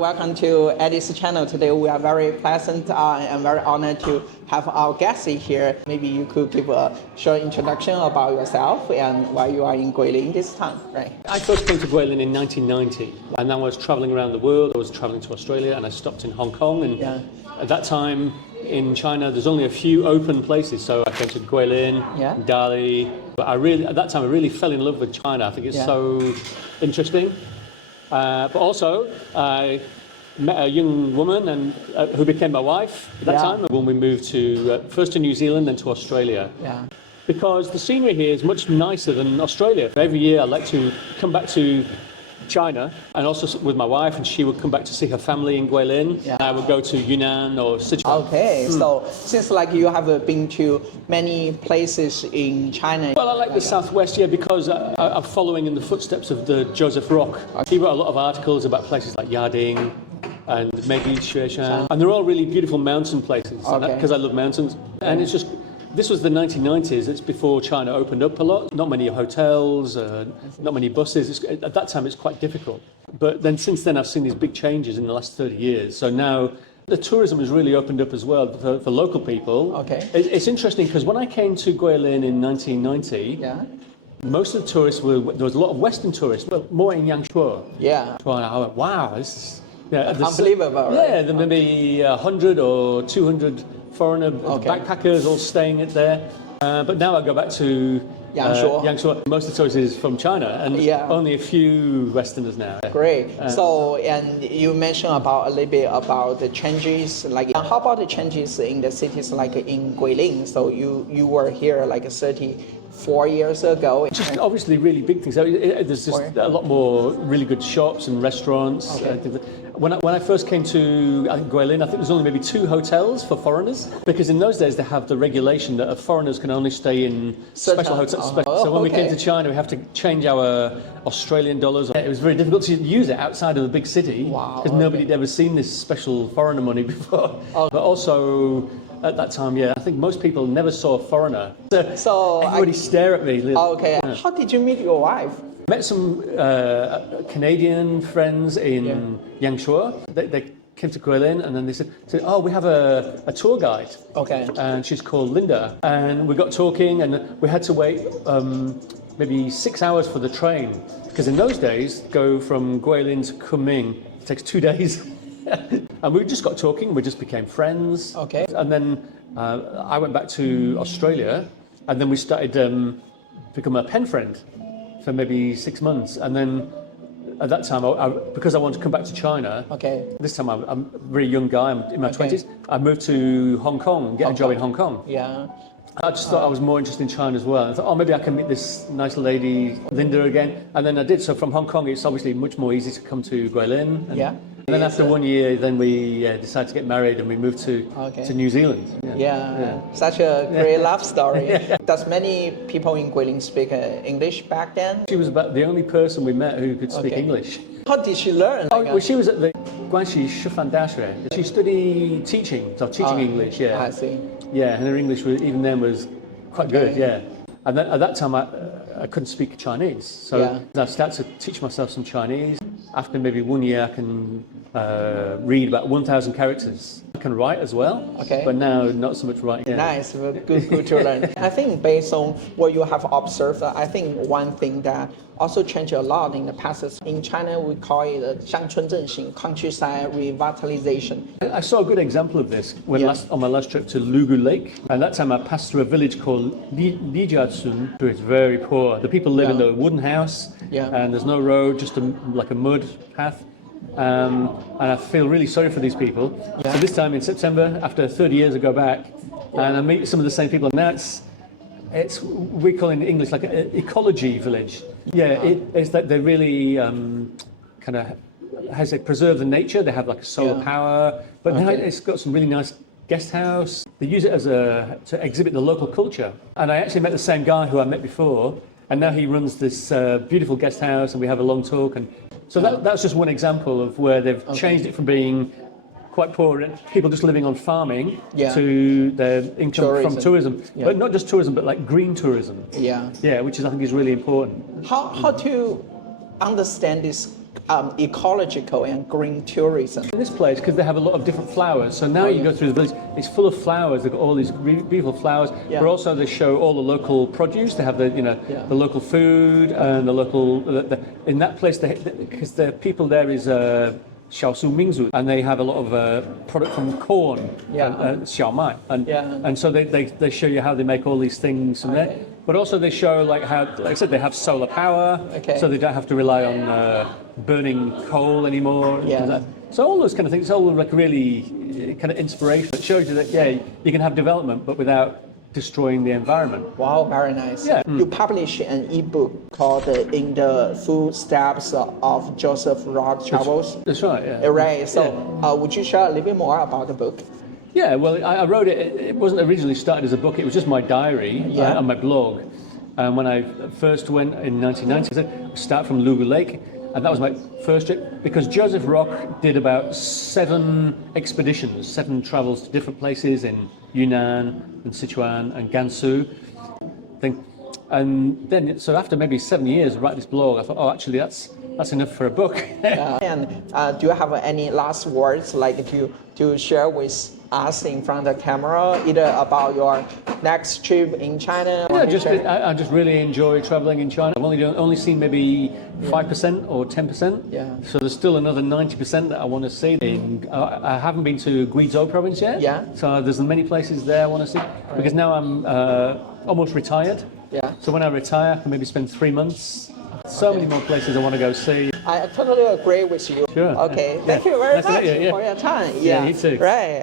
welcome to Eddie's channel. Today we are very pleasant and very honored to have our guest here. Maybe you could give a short introduction about yourself and why you are in Guilin this time, right? I first came to Guilin in 1990, and then I was traveling around the world. I was traveling to Australia, and I stopped in Hong Kong. And at that time in China, there's only a few open places. So I came to Guilin, Dali. But at that time, I really fell in love with China. I think it's so interesting. But also, I met a young woman and who became my wife at that time when we moved to first to New Zealand, then to Australia. Because the scenery here is much nicer than Australia. Every year I like to come back to China, and also with my wife, and she would come back to see her family in Guilin. I would go to Yunnan or Sichuan. Okay, so since like you have been to many places in China. Well, I like the Southwest, because I'm following in the footsteps of the Joseph Rock. He wrote a lot of articles about places like Yading and maybe Xueshan, and they're all really beautiful mountain places, because I love mountains. And it's just, this was the 1990s, it's before China opened up a lot. Not many hotels, not many buses. At that time it's quite difficult. But then since then I've seen these big changes in the last 30 years. So now the tourism has really opened up as well for local people. It's interesting because when I came to Guilin in 1990, most of the tourists there was a lot of Western tourists, but more in Yangshuo. So I went, wow, this is unbelievable, right? Yeah, there may be 100 or 200 foreigner backpackers all staying there. But now I go back to Yangshuo. Most of the tourists is from China, and only a few Westerners now. Great. So, and you mentioned a little bit about the changes. Like, how about the changes in the cities, like in Guilin? So you were here like 34 years ago. Just obviously really big things. There's just a lot more really good shops and restaurants. When I first came to Guilin, I think there's only maybe 2 hotels for foreigners, because in those days they have the regulation that foreigners can only stay in special hotels. So when we came to China, we have to change our Australian dollars. It was very difficult to use it outside of the big city because nobody had ever seen this special foreigner money before. But also, at that time, I think most people never saw a foreigner. So everybody stare at me. How did you meet your wife? I met some Canadian friends in Yangshuo. They came to Guilin, and then they said, oh, we have a tour guide. And she's called Linda. And we got talking, and we had to wait maybe 6 hours for the train. Because in those days, go from Guilin to Kunming, it takes 2 days. And we just got talking, we just became friends. And then I went back to Australia, and then we started become a pen friend for maybe 6 months. And then at that time, because I wanted to come back to China, this time I'm a very young guy, I'm in my 20s, I moved to Hong Kong, get a job in Hong Kong. I just thought I was more interested in China as well. I thought, maybe I can meet this nice lady, Linda, again. And then I did. So from Hong Kong, it's obviously much more easy to come to Guilin. And then after 1 year, then we decided to get married, and we moved to New Zealand. Such a great love story. Does many people in Guilin speak English back then? She was about the only person we met who could speak English. How did she learn? Well, she was at the Guangxi Shifan Daxue. She studied teaching, so teaching English. I see. And her English even then was quite good. And then, at that time, I couldn't speak Chinese, so I started to teach myself some Chinese. After maybe 1 year, I can read about 1,000 characters. I can write as well, but now not so much writing. Nice, good to learn. I think based on what you have observed, I think one thing that also changed a lot in the past is in China we call it 乡村振兴, countryside revitalization. I saw a good example of this on my last trip to Lugu Lake, and that time I passed through a village called Lijiazun, who is very poor. The people live in a wooden house, and there's no road, just like a mud path. And I feel really sorry for these people. So this time in September, after 30 years, I go back and I meet some of the same people. Now it's we call in English like an ecology village. It's that they really kind of has it preserve the nature. They have like a solar power, but now it's got some really nice guest house. They use it as to exhibit the local culture. And I actually met the same guy who I met before, and now he runs this beautiful guest house, and we have a long talk. And so that's just one example of where they've changed it from being quite poor and people just living on farming to their income from tourism. But not just tourism, but like green tourism. Which I think is really important. How to understand this ecological and green tourism. In this place, because they have a lot of different flowers, so now you go through the village, it's full of flowers. They've got all these beautiful flowers, but also they show all the local produce. They have the local food and the local. In that place, because the people there is 少数民族, and they have a lot of product from corn, 小麦, and so they show you how they make all these things from there. But also they show like I said, they have solar power, so they don't have to rely on burning coal anymore. So all those kind of things, it's all like really kind of inspiration. It shows you that you can have development, but without destroying the environment. Wow, very nice. Yeah. You published an ebook called In the Footsteps of Joseph Rock Travels. That's right, yeah. Right, so would you share a little bit more about the book? Yeah, well, I wrote it. It wasn't originally started as a book. It was just my diary on my blog. And when I first went in 1990, I said, start from Lugu Lake. And that was my first trip, because Joseph Rock did about 7 expeditions, 7 travels to different places in Yunnan and Sichuan and Gansu. And then, so after maybe 7 years of writing this blog, I thought, oh, actually, that's enough for a book. And do you have any last words like to share with us in front of the camera, either about your next trip in China? I just really enjoy traveling in China. I've only seen maybe 5% or 10%. So there's still another 90% that I want to see. I haven't been to Guizhou province yet. So there's many places there I want to see, because now I'm almost retired. So when I retire, I can maybe spend 3 months. So many more places I want to go see. I totally agree with you. Sure. Okay, thank you very much nice to meet you, for your time. Yeah, you too. Right.